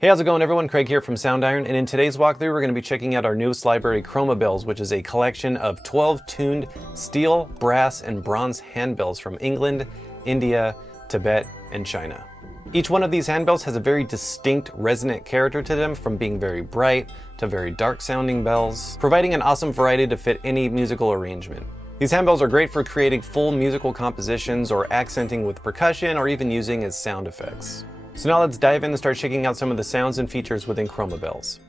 Hey, how's it going everyone? Craig here from Soundiron, and in today's walkthrough we're going to be checking out our newest library, Chroma Bells, which is a collection of 12 tuned steel, brass, and bronze handbells from England, India, Tibet, and China. Each one of these handbells has a very distinct resonant character to them, from being very bright to very dark sounding bells, providing an awesome variety to fit any musical arrangement. These handbells are great for creating full musical compositions or accenting with percussion or even using as sound effects. So now let's dive in and start checking out some of the sounds and features within Chroma Bells.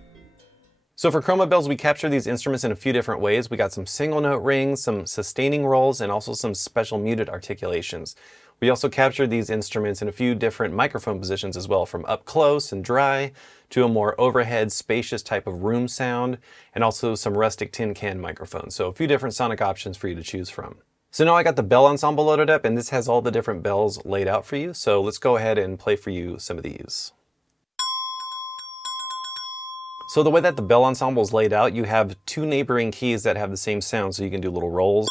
So for Chroma Bells, we capture these instruments in a few different ways. We got some single note rings, some sustaining rolls, and also some special muted articulations. We also captured these instruments in a few different microphone positions as well, from up close and dry to a more overhead, spacious type of room sound, and also some rustic tin can microphones. So a few different sonic options for you to choose from. So now I got the bell ensemble loaded up, and this has all the different bells laid out for you. So let's go ahead and play for you some of these. So the way that the bell ensemble is laid out, you have two neighboring keys that have the same sound, so you can do little rolls.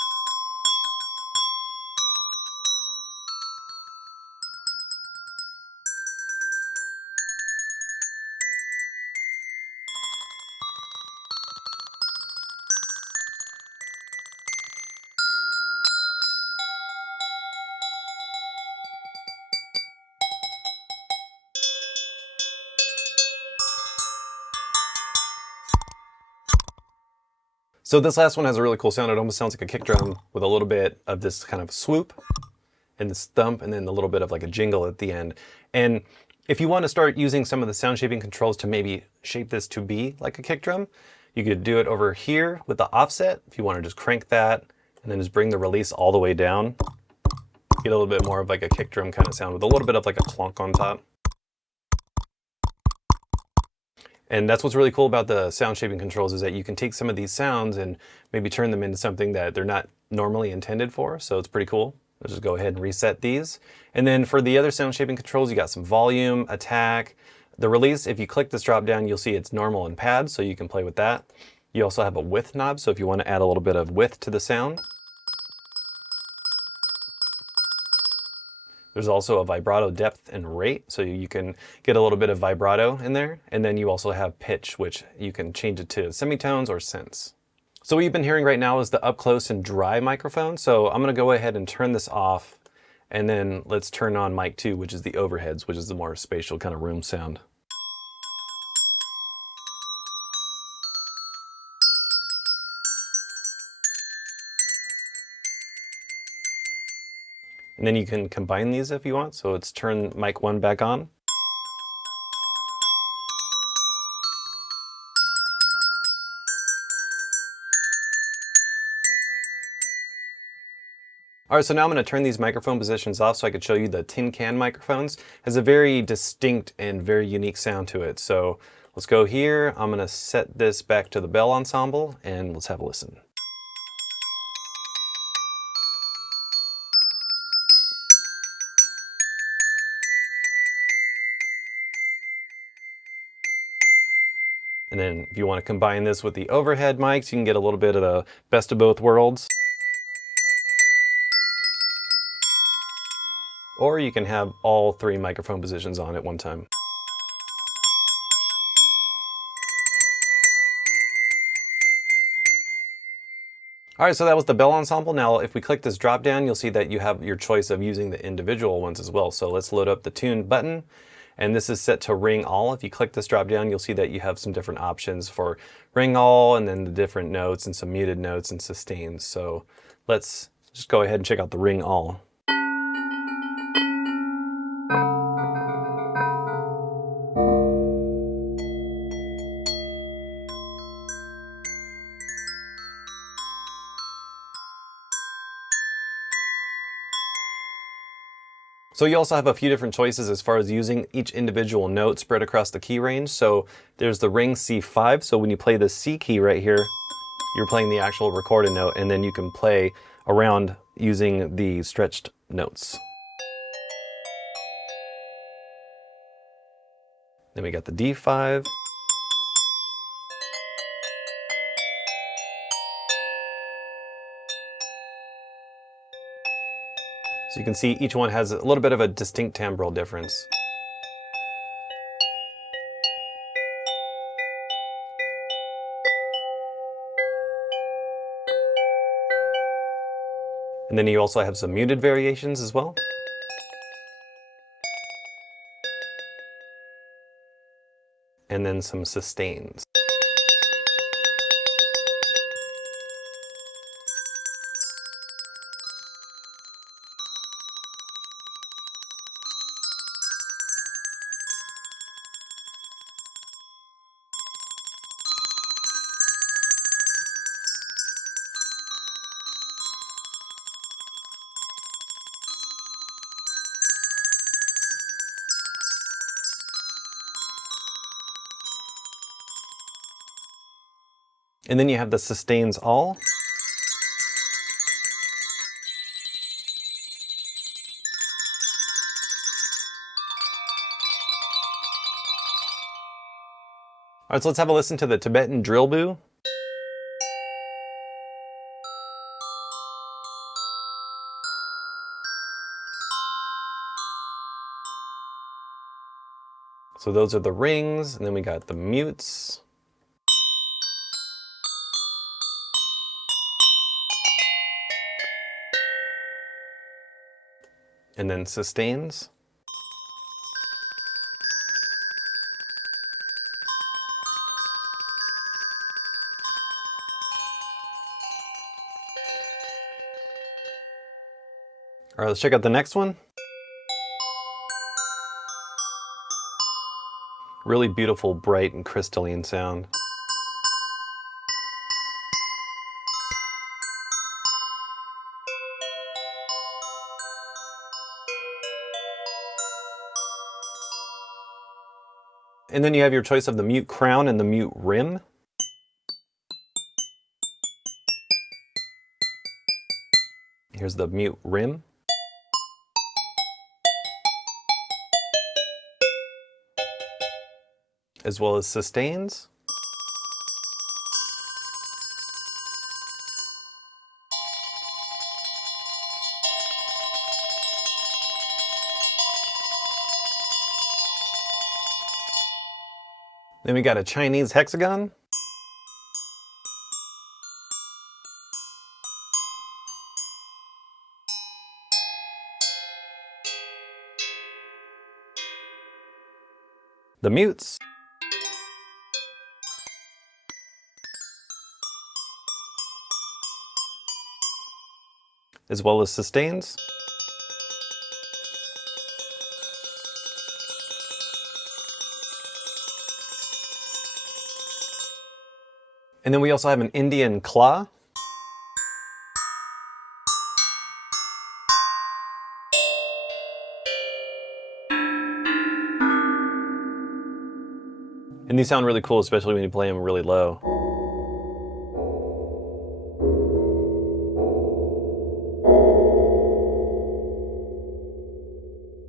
So this last one has a really cool sound. It almost sounds like a kick drum with a little bit of this kind of swoop and this thump, and then a little bit of like a jingle at the end. And if you want to start using some of the sound shaping controls to maybe shape this to be like a kick drum, you could do it over here with the offset. If you want to just crank that and then just bring the release all the way down, get a little bit more of like a kick drum kind of sound with a little bit of like a clunk on top. And that's what's really cool about the sound shaping controls, is that you can take some of these sounds and maybe turn them into something that they're not normally intended for. So it's pretty cool. Let's just go ahead and reset these. And then for the other sound shaping controls, you got some volume, attack, the release. If you click this drop down, you'll see it's normal and pad, so you can play with that. You also have a width knob, so if you want to add a little bit of width to the sound. There's also a vibrato depth and rate, so you can get a little bit of vibrato in there. And then you also have pitch, which you can change it to semitones or cents. So what you've been hearing right now is the up close and dry microphone. So I'm gonna go ahead and turn this off, and then let's turn on mic 2, which is the overheads, which is the more spatial kind of room sound. And then you can combine these if you want. So let's turn mic 1 back on. All right, so now I'm gonna turn these microphone positions off so I could show you the tin can microphones. It has a very distinct and very unique sound to it. So let's go here. I'm gonna set this back to the bell ensemble, and let's have a listen. And then if you want to combine this with the overhead mics, you can get a little bit of the best of both worlds. Or you can have all 3 microphone positions on at one time. All right, so that was the bell ensemble. Now, if we click this drop down, you'll see that you have your choice of using the individual ones as well. So let's load up the tune button. And this is set to ring all. If you click this drop down, you'll see that you have some different options for ring all, and then the different notes and some muted notes and sustains. So let's just go ahead and check out the ring all. So you also have a few different choices as far as using each individual note spread across the key range. So there's the ring C5. So when you play the C key right here, you're playing the actual recorded note, and then you can play around using the stretched notes. Then we got the D5. So you can see each one has a little bit of a distinct timbral difference. And then you also have some muted variations as well. And then some sustains. And then you have the sustains all. All right, so let's have a listen to the Tibetan drill boo. So those are the rings, and then we got the mutes. And then sustains. All right, let's check out the next one. Really beautiful, bright, and crystalline sound. And then you have your choice of the mute crown and the mute rim. Here's the mute rim. As well as sustains. Then we got a Chinese hexagon. The mutes. As well as sustains. And then we also have an Indian claw. And these sound really cool, especially when you play them really low.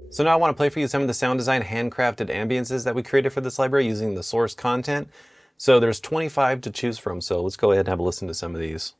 So now I want to play for you some of the sound design handcrafted ambiances that we created for this library using the source content. So there's 25 to choose from, so let's go ahead and have a listen to some of these.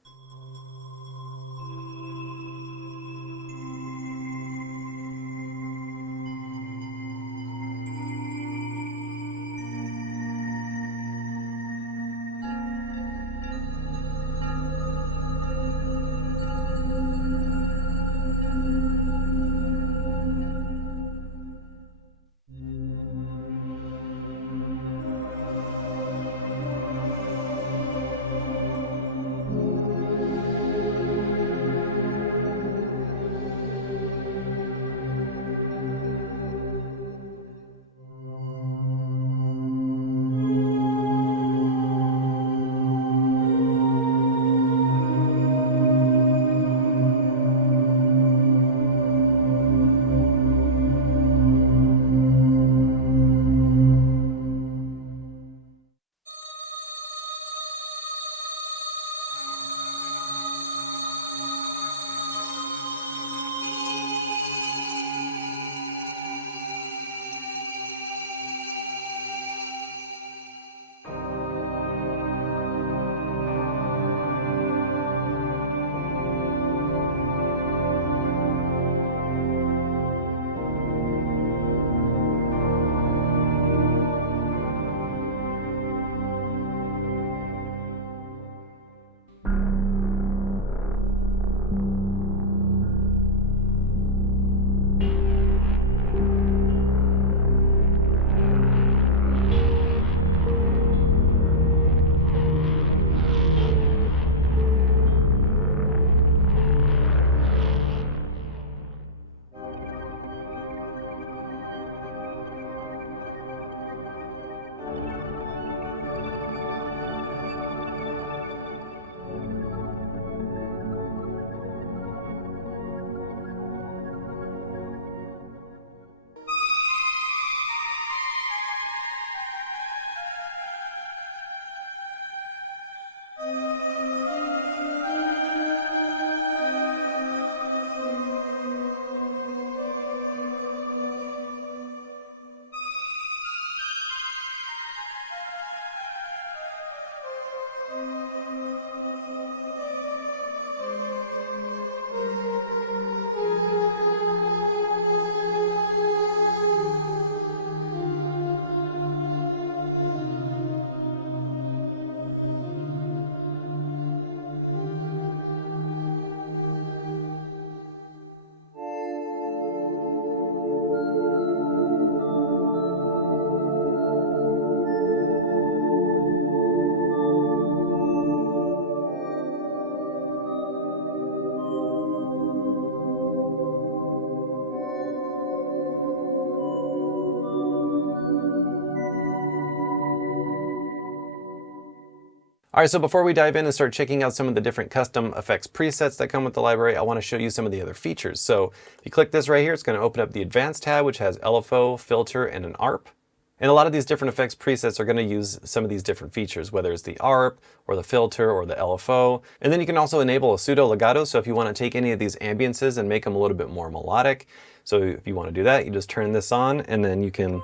All right, so before we dive in and start checking out some of the different custom effects presets that come with the library, I want to show you some of the other features. So if you click this right here, it's going to open up the Advanced tab, which has LFO, filter, and an ARP. And a lot of these different effects presets are going to use some of these different features, whether it's the ARP or the filter or the LFO. And then you can also enable a pseudo legato. So if you want to take any of these ambiances and make them a little bit more melodic. So if you want to do that, you just turn this on and then you can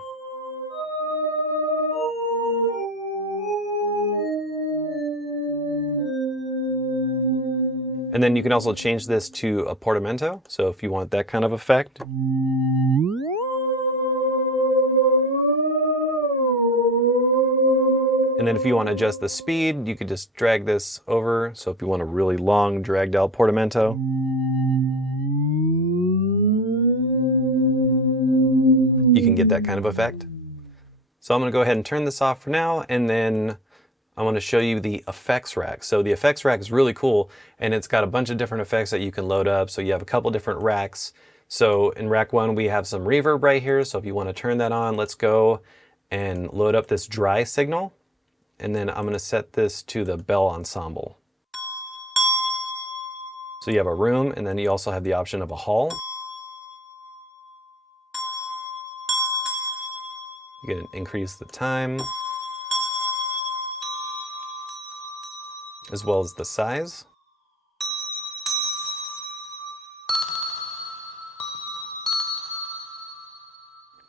also change this to a portamento. So if you want that kind of effect. And then if you want to adjust the speed, you could just drag this over. So if you want a really long dragged out portamento. You can get that kind of effect. So I'm going to go ahead and turn this off for now, and then I want to show you the effects rack. So the effects rack is really cool, and it's got a bunch of different effects that you can load up. So you have a couple different racks. So in rack 1, we have some reverb right here. So if you want to turn that on, let's go and load up this dry signal. And then I'm going to set this to the bell ensemble. So you have a room, and then you also have the option of a hall. You can increase the time, as well as the size.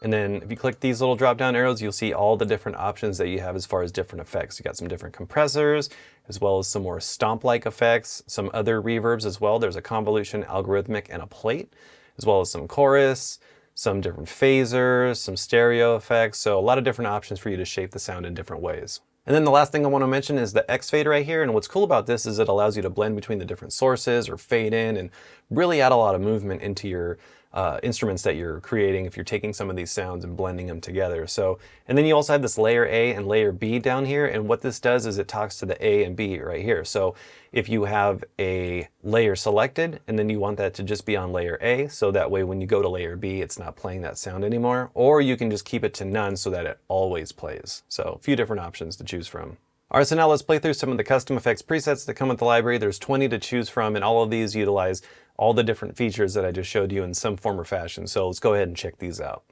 And then if you click these little drop down arrows, you'll see all the different options that you have as far as different effects. You got some different compressors, as well as some more stomp-like effects, some other reverbs as well. There's a convolution, algorithmic, and a plate, as well as some chorus, some different phasers, some stereo effects. So a lot of different options for you to shape the sound in different ways. And then the last thing I want to mention is the X fade right here. And what's cool about this is it allows you to blend between the different sources or fade in and really add a lot of movement into your instruments that you're creating if you're taking some of these sounds and blending them together. So, and then you also have this layer A and layer B down here. And what this does is it talks to the A and B right here. So if you have a layer selected and then you want that to just be on layer A, so that way when you go to layer B, it's not playing that sound anymore, or you can just keep it to none so that it always plays. So a few different options to choose from. All right, so now let's play through some of the custom effects presets that come with the library. There's 20 to choose from, and all of these utilize all the different features that I just showed you in some form or fashion. So let's go ahead and check these out.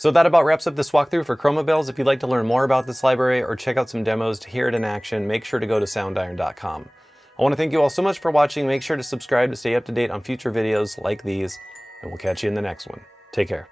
So that about wraps up this walkthrough for Chroma Bells. If you'd like to learn more about this library or check out some demos to hear it in action, make sure to go to soundiron.com. I want to thank you all so much for watching. Make sure to subscribe to stay up to date on future videos like these, and we'll catch you in the next one. Take care.